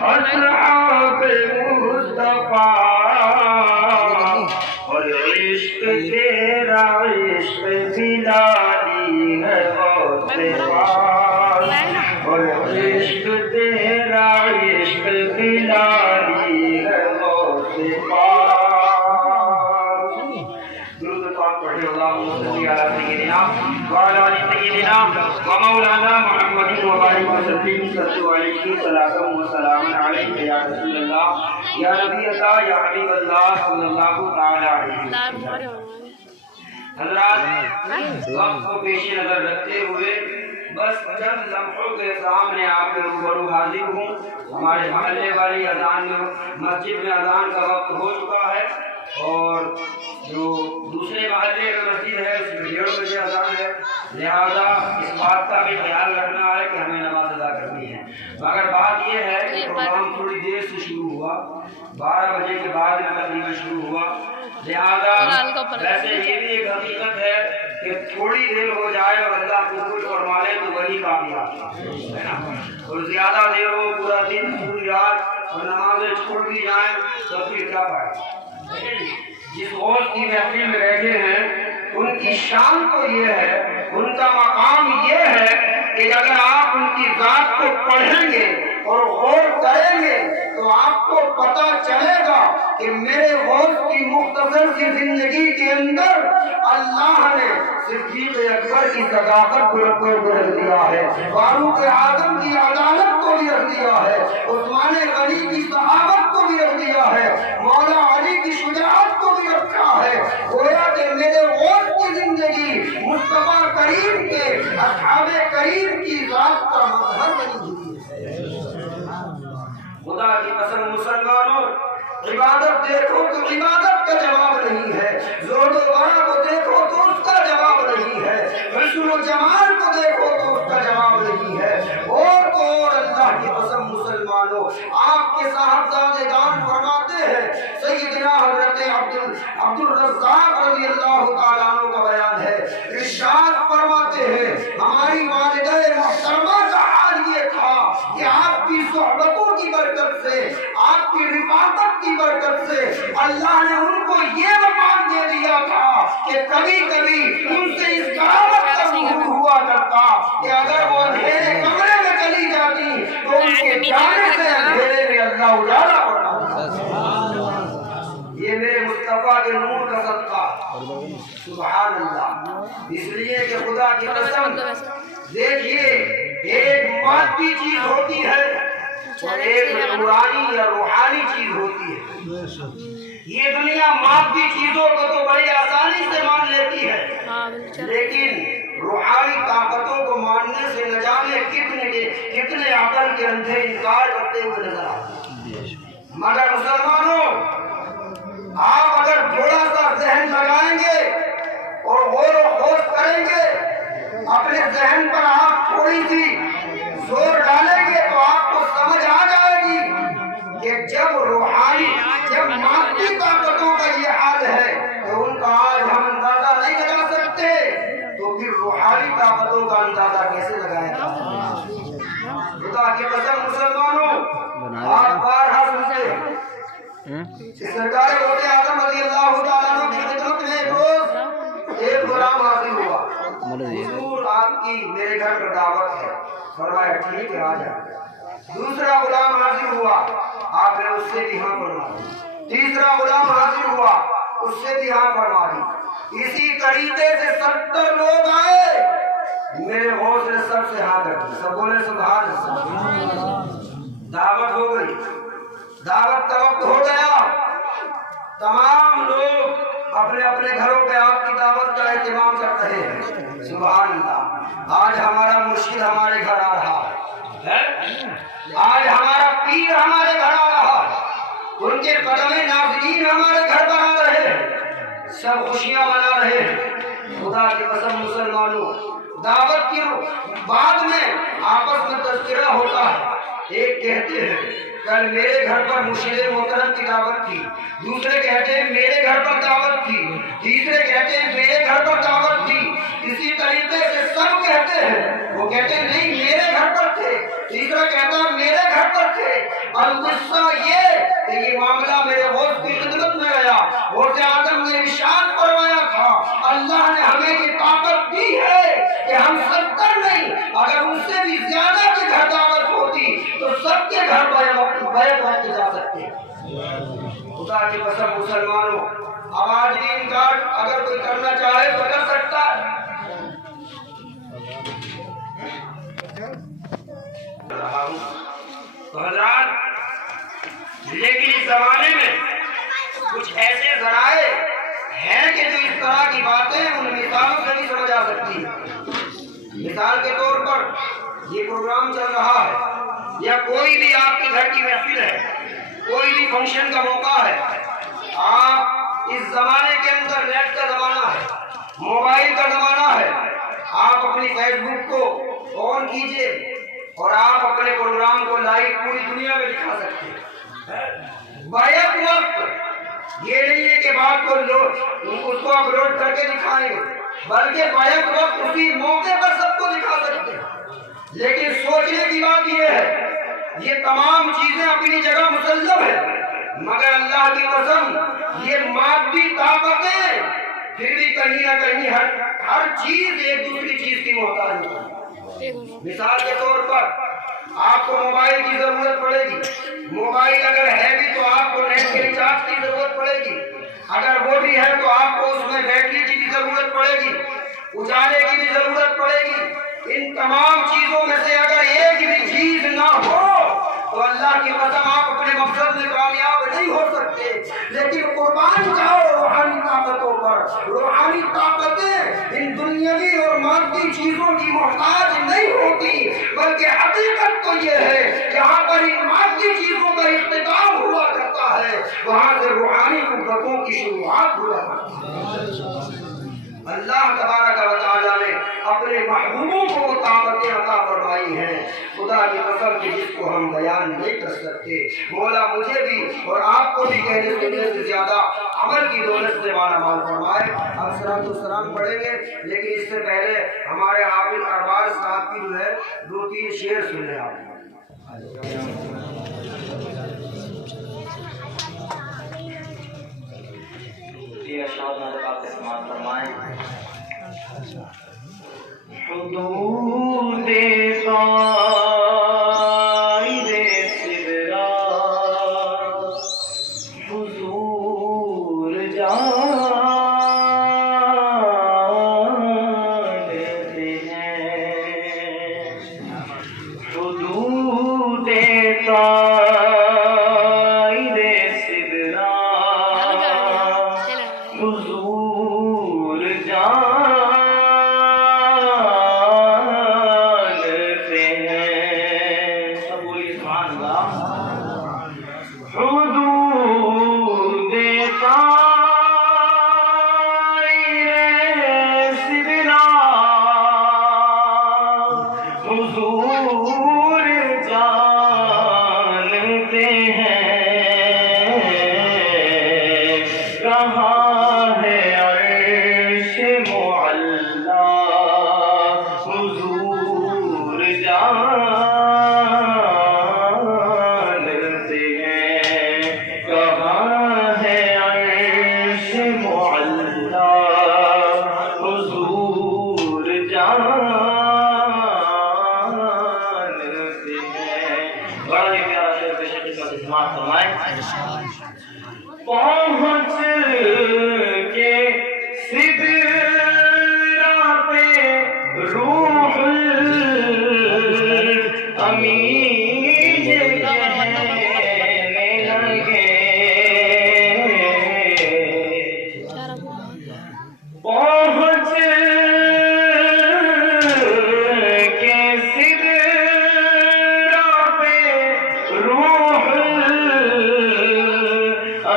اصحاب مصطفیٰ اور عشق تیرا عشق بلالی ہے غوث پاک اور عشق تیرا عشق بلالی ہے غوث پاک درود پاک پڑھے اللہم صلی علی سیدنا وعلی آل سیدنا و مولانا محمد و بارک وسلم صلو علیہ صلاۃ و سلام علیک یا رسول اللہ یا نبی اللہ یا حبیب اللہ صلی اللہ تعالی علیہ وسلم۔ حضرات وقت کو پیش نظر رکھتے ہوئے بس چند لمحوں کے سامنے آپ کے روبرو حاضر ہوں۔ ہمارے محلے والی اذان میں مسجد میں اذان کا وقت ہو چکا ہے اور جو دوسرے محلے میں مسجد ہے اس میں 1:30 بجے اذان ہے، لہذا اس بات کا بھی خیال رکھنا ہے کہ ہمیں نماز ادا کرنی ہے۔ مگر بات یہ ہے کہ پروگرام تھوڑی دیر سے شروع ہوا، 12 بجے کے بعد میں تقریباً شروع ہوا، لہذا ویسے یہ بھی ایک حقیقت ہے کہ تھوڑی دیر ہو جائے اور اللہ قبول فرما لے تو وہی کامیاب ہے نا، اور زیادہ دیر ہو پورا دن پوری رات اور نمازیں چھوڑ دی جائیں تو پھر کیا پائے۔ جس غوث کی محفل میں بیٹھے ہیں ان کی شان تو یہ ہے، ان کا مقام یہ ہے کہ اگر آپ ان کی ذات کو پڑھیں گے اور غور کریں گے تو آپ کو پتہ چلے گا کہ میرے غوث کی مختصر سی زندگی کے اندر اللہ نے صدیق اکبر کی صداقت کو رکھ دیا ہے، فاروق اعظم کی عدالت کو بھی رکھ دیا ہے، عثمان غنی کی صحابت کو بھی رکھ دیا ہے، مولا علی کی شجاعت کو بھی رکھا ہے۔ گویا کہ میرے غوث کی زندگی مصطفیٰ کریم کے اصحاب کریم کی ذات کا مظہر بنی ہوئی ہے۔ خدا کی قسم مسلمانوں، عبادت دیکھو تو عبادت کا جواب نہیں ہے، زور و بڑا کو دیکھو تو اس کا جواب نہیں ہے، حسن و جمال کو دیکھو تو اس کا جواب نہیں ہے، اور تو اور اللہ کی قسم مسلمانوں، آپ کے صاحبزادگان فرماتے ہیں، سیدنا حضرت عبد الرزاق رضی اللہ تعالیٰ عنہ کا بیان ہے، ارشاد فرماتے ہیں ہماری والدہ محترمہ کا حال یہ تھا کہ آپ کی صحبتوں کی برکت سے، آپ کی رفاقت کی برکت سے اللہ نے ان کو یہ مقام دے دیا تھا کہ کبھی کبھی ان سے اس کہاوت کا ظہور ہوا کرتا کہ اگر وہ اندھیرے کمرے میں چلی جاتی تو ان کے جانے سے اندھیرے میں اللہ اجالا کرتا۔ یہ میرے مصطفیٰ کے نور کا صدقہ، سبحان اللہ۔ اس لیے کہ خدا کی قسم دیکھیے ایک مادی چیز ہوتی ہے اور ایک نورانی یا روحانی چیز ہوتی ہے۔ یہ دنیا مادی چیزوں کو تو بڑی آسانی سے مان لیتی ہے، لیکن روحانی طاقتوں کو ماننے سے نہ جانے کتنے عقل کے اندھے انکار کرتے ہوئے نظر آتے ہیں۔ مگر مسلمانوں، آپ اگر تھوڑا سا ذہن لگائیں گے اور غور و خوض کریں گے، اپنے ذہن پر آپ تھوڑی سی زور ڈالیں گے تو آپ کو سمجھ آ جائے گی کہ جب مادی طاقتوں کا یہ حال ہے تو ان کا آج ہم اندازہ نہیں لگا سکتے تو پھر روحانی طاقتوں کا اندازہ کیسے لگائیں گے۔ خدا کی قسم مسلمانوں، آپ بارہا سنتے ہیں سرکار غوث اعظم رضی اللہ تعالیٰ عنہ کی خدمت میں ایک روز ایک غلام حاضر ہوا، حضور آپ کی میرے گھر پر دعوت ہے، فرمایا ٹھیک ہے آ جائے۔ دوسرا غلام حاضر ہوا، آپ نے اس سے بھی ہاں فرما دی۔ تیسرا غلام حاضر ہوا، اس سے بھی ہاں فرما دی۔ اسی طریقے سے 70 لوگ آئے، میرے غوث نے سب سے ہاں کر دی، سب بولے سبحان اللہ۔ دعوت ہو گئی، دعوت کا وقت ہو گیا، تمام لوگ اپنے اپنے گھروں پہ آپ کی دعوت کا اہتمام کر رہے ہیں۔ سبحان اللہ، آج ہمارا مرشد ہمارے گھر آ رہا ہے، آج ہمارا پیر ہمارے گھر آ رہا ہے، ان کے قدم ناظرین ہمارے گھر پر آ رہے ہیں، سب خوشیاں منا رہے ہیں۔ خدا کی قسم مسلمانوں، دعوت کی بعد میں آپس میں تذکرہ ہوتا ہے، ایک کہتے ہیں کل میرے گھر پر مرشد محترم کی دعوت تھی، دوسرے کہتے ہیں میرے گھر پر دعوت تھی، تیسرے کہتے ہیں میرے گھر پر دعوت تھی۔ اسی طریقے سے سب کہتے ہیں، وہ کہتے ہیں نہیں میرے گھر پر تھے، تیسرا کہتا ہے میرے گھر پر تھے، القصہ یہ کہ یہ معاملہ میرے غوث کی خدمت میں گیا. غوث اعظم نے ارشاد فرمایا تھا اللہ نے ہمیں یہ طاقت دی ہے کہ ہم 70 نہیں اگر ان سے بھی زیادہ کے گھر دعوت ہوتی تو سب کے گھر بیعت وقت جا سکتے. خدا کی قسم مسلمانوں آواز دین کارڈ اگر کوئی کرنا چاہے تو کر سکتا ہے. تو حضرات لیکن اس زمانے میں کچھ ایسے ذرائع ہیں کہ جو اس طرح کی باتیں ان مثالوں سے بھی سمجھ آ سکتی ہیں. مثال کے طور پر یہ پروگرام چل رہا ہے یا کوئی بھی آپ کے گھر کی محفل ہے, کوئی بھی فنکشن کا موقع ہے, آپ اس زمانے کے اندر نیٹ کا زمانہ ہے, موبائل کا زمانہ ہے, آپ اپنی فیس بک کو آن کیجئے اور آپ اپنے پروگرام کو لائیو پوری دنیا میں دکھا سکتے ہیں. بیک وقت یہ نہیں ہے کہ بات کو اس کو اپلوڈ کر کے دکھائیں, بلکہ بیک وقت اسی موقع پر سب کو دکھا سکتے ہیں. لیکن سوچنے کی بات یہ ہے یہ تمام چیزیں اپنی جگہ مسلم ہیں, مگر اللہ کی قسم یہ مادی طاقتیں پھر بھی کہیں نہ کہیں ہر چیز ایک دوسری چیز کی محتاج ہے. مثال کے طور پر آپ کو موبائل کی ضرورت پڑے گی, موبائل اگر ہے بھی تو آپ کو نیٹ کے ریچارج کی ضرورت پڑے گی, اگر وہ بھی ہے تو آپ کو اس میں بیٹری کی بھی ضرورت پڑے گی, اجالے کی بھی ضرورت پڑے گی. ان تمام چیزوں میں سے اگر ایک بھی چیز نہ ہو تو اللہ کی قسم آپ اپنے مقصد میں کامیاب نہیں ہو سکتے. لیکن قربان جاؤ روحانی طاقتوں پر. روحانی طاقتیں ان دنیاوی اور مادی چیزوں کی محتاج نہیں ہوتی, بلکہ حقیقت تو یہ ہے جہاں پر ان مادی چیزوں کا اختتام ہوا کرتا ہے وہاں سے روحانی قوتوں کی شروعات ہوا کرتی ہے. اللہ تبارک و تعالیٰ نے اپنے محبوبوں کو وہ طاقتیں عطا فرمائی ہیں خدا کی قسم کہ جس کو ہم بیان نہیں کر سکتے. مولا مجھے بھی اور آپ کو بھی کہنے سننے سے زیادہ عمل کی دولت سے مالا مال فرمائے. اب صلاۃ السلام پڑھیں گے, لیکن اس سے پہلے ہمارے حافظ ارباز صاحب کی جو ہے 2-3 شعر سن لیں آپ. حدود حضور جانتے ہیں, حدود حضور جانتے ہیں. سب بولیے سبحان اللہ. حدود سدرا حضور جانتے ہیں. کہاں ہے عرش معلا حضور جانتے ہیں. کہاں ہے عرش معلا حضور جانتے ہیں. بڑا ہی پیارا شعر پیش کر سماعت فرمائیں. پہنچ کے سدرا پہ روح الامین کہنے لگے. پہنچ کے سدرا پہ روح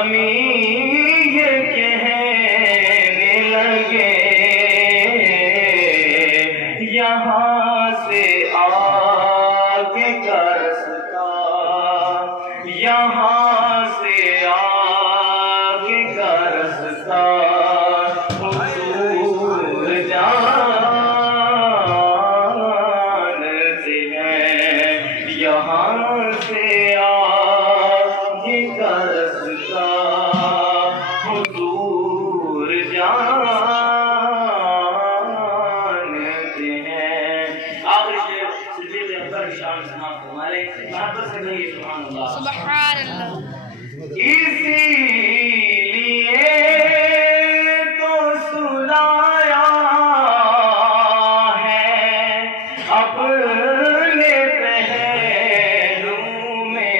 الامین کہنے لگے. یہاں سے آگے کا رستہ, یہاں سے آگے کا رستہ حضور جانتے ہیں. یہاں سے سبحان اللہ سبحان اللہ. اسی لیے تو سلایا ہے اپنے پہلو میں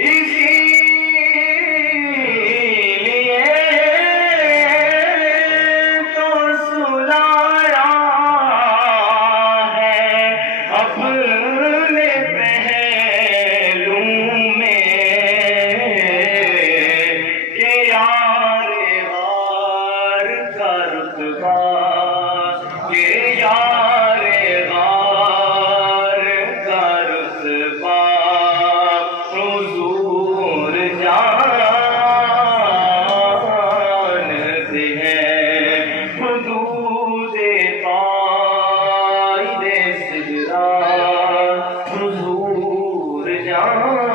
اسی لیے تو سلایا ہے اپنے پہلو میں کہ یار غار کا رتبہ کہ یار غار کا رتبہ حضور جانتے ہیں حدود قائد سدرا حضور جانتے